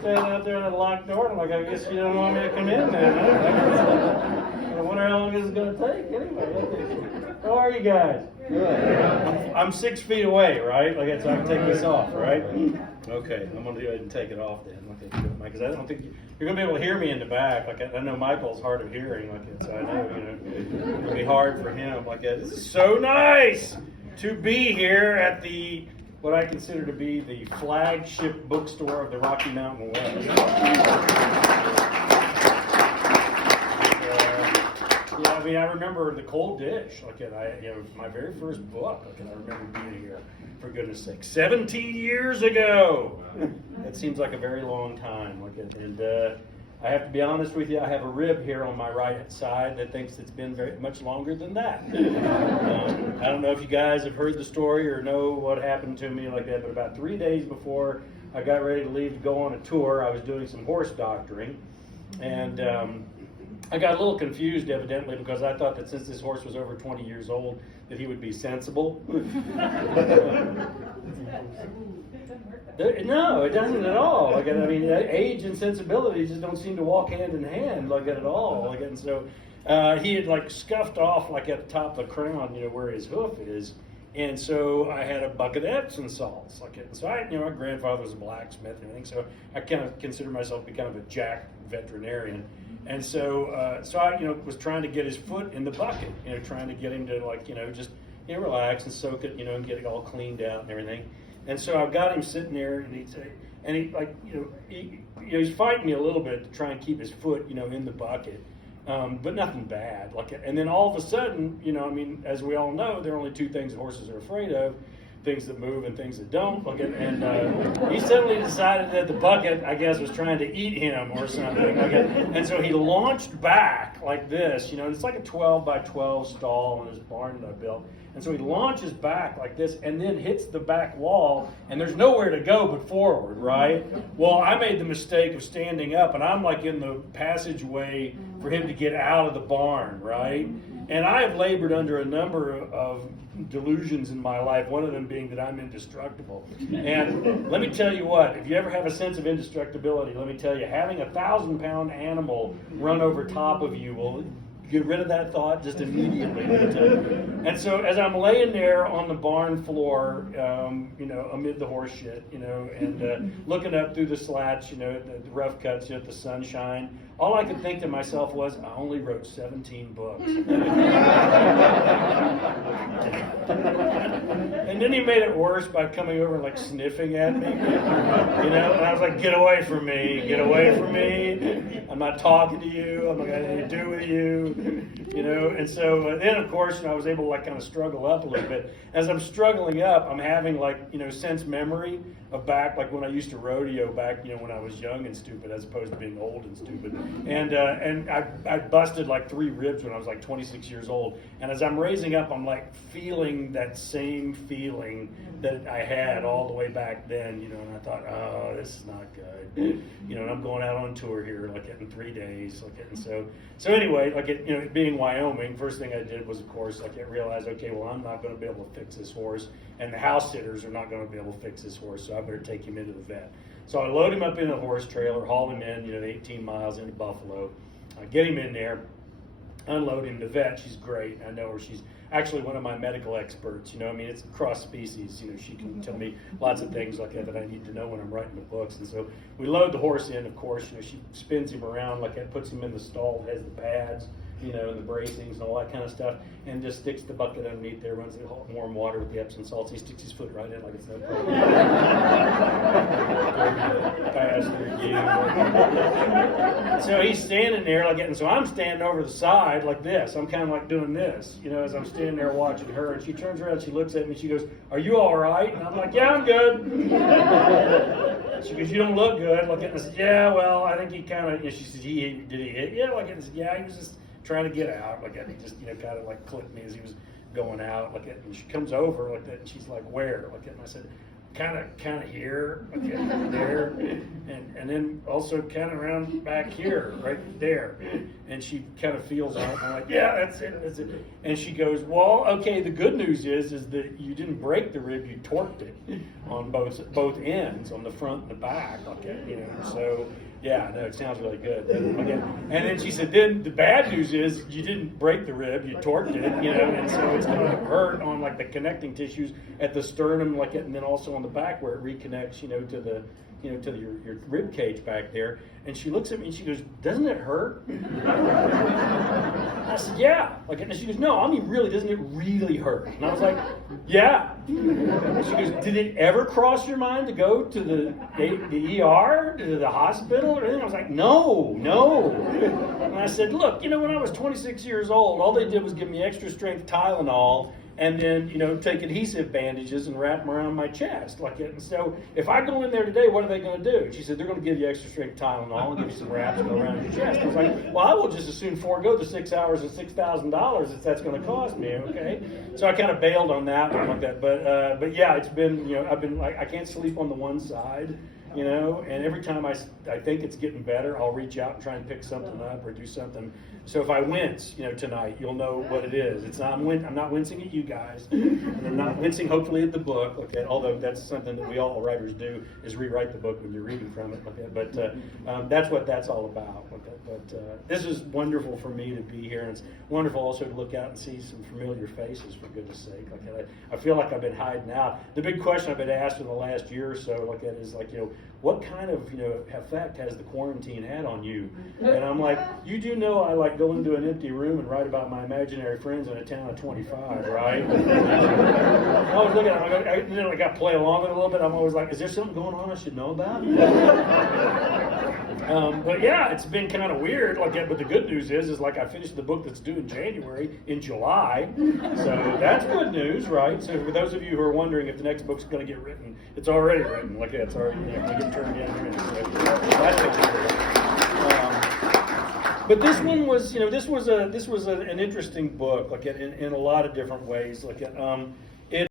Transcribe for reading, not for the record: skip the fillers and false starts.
Standing out there at the locked door, and I'm like, I guess you don't want me to come in then. Huh? I wonder how long this is going to take. Anyway, how are you guys? Good. I'm 6 feet away, right? Like, so I can take this off, right? Okay, I'm going to go ahead and take it off then. Okay, because I don't think you're going to be able to hear me in the back. Like, I know Michael's hard of hearing, like so I know, it'll be hard for him. Like, this is so nice to be here at the what I consider to be the flagship bookstore of the Rocky Mountain West. Yeah, I mean, I remember the Cold Dish. Like, my very first book. Like, I remember being here, for goodness sake, 17 years ago. That seems like a very long time. Like, and I have to be honest with you. I have a rib here on my right side that thinks it's been very much longer than that. I don't know if you guys have heard the story or know what happened to me like that, but about 3 days before I got ready to leave to go on a tour, I was doing some horse doctoring, and I got a little confused, evidently, because I thought that since this horse was over 20 years old, that he would be sensible. No, it doesn't at all. Like, I mean, age and sensibility just don't seem to walk hand in hand like that at all. Like, and so he had like scuffed off like at the top of the crown, where his hoof is. And so I had a bucket of Epsom salts. Like, and so my grandfather was a blacksmith and everything, so I kind of consider myself to be kind of a jack veterinarian. And so, I, was trying to get his foot in the bucket, trying to get him to like, just, relax and soak it, and get it all cleaned out and everything. And so I got him sitting there, and he's fighting me a little bit to try and keep his foot, in the bucket, but nothing bad. Like, and then all of a sudden, as we all know, there are only two things horses are afraid of: things that move and things that don't. Like, and he suddenly decided that the bucket, I guess, was trying to eat him or something. Like, and so he launched back like this, and it's like a 12 by 12 stall in this barn that I built. And so he launches back like this and then hits the back wall, and there's nowhere to go but forward, right? Well, I made the mistake of standing up, and I'm like in the passageway for him to get out of the barn, right? And I have labored under a number of delusions in my life, one of them being that I'm indestructible. And let me tell you what, if you ever have a sense of indestructibility, let me tell you, having a 1,000-pound animal run over top of you will get rid of that thought just immediately. And so as I'm laying there on the barn floor, amid the horse shit, and looking up through the slats, the rough cuts, the sunshine, all I could think to myself was, I only wrote 17 books. And then he made it worse by coming over and like sniffing at me, and I was like, get away from me, get away from me. I'm not talking to you. I'm not got anything to do with you. And so then of course, I was able to like kind of struggle up a little bit. As I'm struggling up, I'm having like, sense memory of back, like when I used to rodeo back, when I was young and stupid, as opposed to being old and stupid. And I busted like 3 ribs when I was like 26 years old. And as I'm raising up, I'm like feeling that same feeling that I had all the way back then, and I thought, oh, this is not good. And I'm going out on tour here, like in 3 days, like, and so anyway, like it being Wyoming, first thing I did was, of course, like I realized, okay, well, I'm not going to be able to fix this horse, and the house sitters are not going to be able to fix this horse, so I better take him into the vet. So I load him up in a horse trailer, haul him in, 18 miles into Buffalo, get him in there, unload him. The vet, she's great. I know her. She's actually one of my medical experts. It's cross species. She can tell me lots of things like that I need to know when I'm writing the books. And so we load the horse in, of course. She spins him around like that, puts him in the stall, has the pads, and the bracings and all that kind of stuff, and just sticks the bucket underneath there, runs the warm water with the Epsom salts. He sticks his foot right in like it's no problem. So he's standing there like, and so I'm standing over the side like this. I'm kind of like doing this, as I'm standing there watching her, and she turns around, she looks at me, she goes, "Are you all right?" And I'm like, "Yeah, I'm good." She goes, "You don't look good." Like, and I said, "Yeah, well, I think he kind of," she said, did he hit you? Like, and I said, "Yeah, he was just trying to get out." Like, and he just, kind of like clipped me as he was going out. Like, and she comes over like that, and she's like, "Where?" Like, and I said, kind of here, okay, there, and then also kind of around back here, right there. And she kind of feels on it. I'm like, yeah, that's it. And she goes, well, okay, the good news is that you didn't break the rib, you torqued it on both ends, on the front and the back, okay, you know, so. Yeah, no, it sounds really good. Okay. And then she said, then the bad news is you didn't break the rib, you torqued it, you know, and so it's going to hurt on like the connecting tissues at the sternum, like, and then also on the back where it reconnects, you know, to the, you know, to your rib cage back there. And she looks at me and she goes, doesn't it hurt? I said, yeah. Like, and she goes, no, I mean, really, doesn't it really hurt? And I was like, yeah. And she goes, did it ever cross your mind to go to the ER, to the hospital or anything? I was like, no. And I said, look, you know, when I was 26 years old, all they did was give me extra strength Tylenol and then, you know, take adhesive bandages and wrap them around my chest. Like it. And so if I go in there today, what are they going to do? And she said, they're going to give you extra strength Tylenol and give you some wraps to go around your chest. I was like, well, I will just as soon forego the 6 hours and $6,000 if that's going to cost me, okay? So I kind of bailed on that one like that. But yeah, it's been, you know, I've been like, I can't sleep on the one side, you know, and every time I think it's getting better, I'll reach out and try and pick something up or do something. So if I wince, you know, tonight, you'll know what it is. It's not, I'm not wincing at you guys, and I'm not wincing hopefully at the book, okay, although that's something that we all writers do, is rewrite the book when you're reading from it, okay, but that's what that's all about, okay, but this is wonderful for me to be here, and it's wonderful also to look out and see some familiar faces, for goodness sake, okay, I feel like I've been hiding out. The big question I've been asked in the last year or so, like that is like, you know, what kind of, you know, effect has the quarantine had on you? And I'm like, you do know I like go into an empty room and write about my imaginary friends in a town of 25, right? I was looking at them, I got to play along with it a little bit. I'm always like, is there something going on I should know about? But yeah, it's been kind of weird. Like, but the good news is like I finished the book that's due in January in July, so that's good news, right? So for those of you who are wondering if the next book's going to get written, it's already written. Like it's already going to get turned in. So but this one was, you know, this was an interesting book, like in a lot of different ways. Like